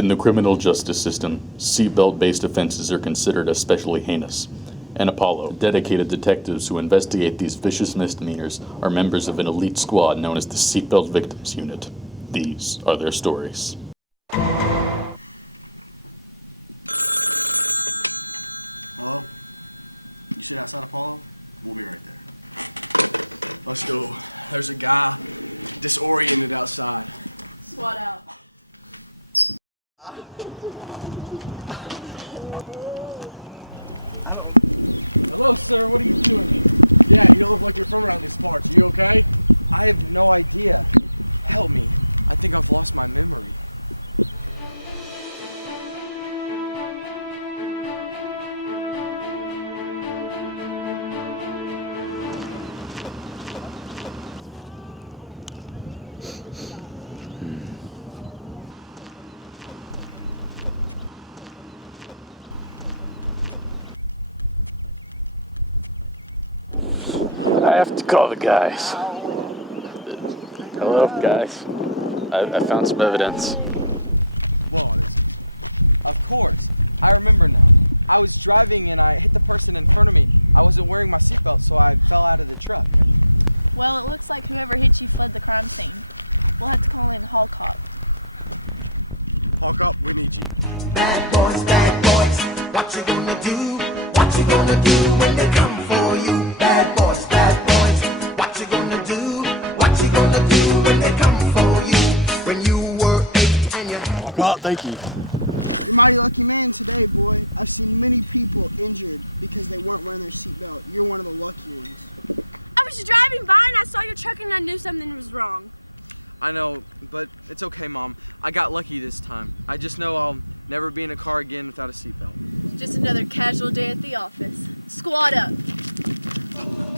In the criminal justice system, seatbelt-based offenses are considered especially heinous. And Apollo, dedicated detectives who investigate these vicious misdemeanors, are members of an elite squad known as the Seatbelt Victims Unit. These are their stories. I don't. I have to call the guys. Hello, guys. I found some evidence. Bad boys, what you gonna do? What you gonna do when they come for you? Bad boys, what you gonna do? What you gonna do when they come for you? When you were 8 and you had... Oh, thank you.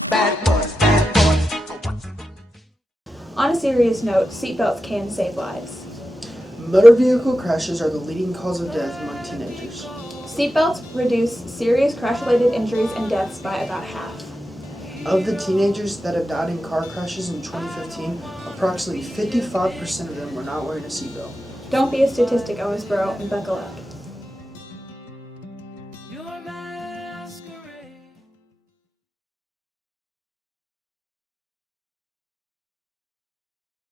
Bad boys, what you gonna do? On a serious note, seatbelts can save lives. Motor vehicle crashes are the leading cause of death among teenagers. Seatbelts reduce serious crash-related injuries and deaths by about half. Of the teenagers that have died in car crashes in 2015, approximately 55% of them were not wearing a seatbelt. Don't be a statistic, Owensboro, and buckle up.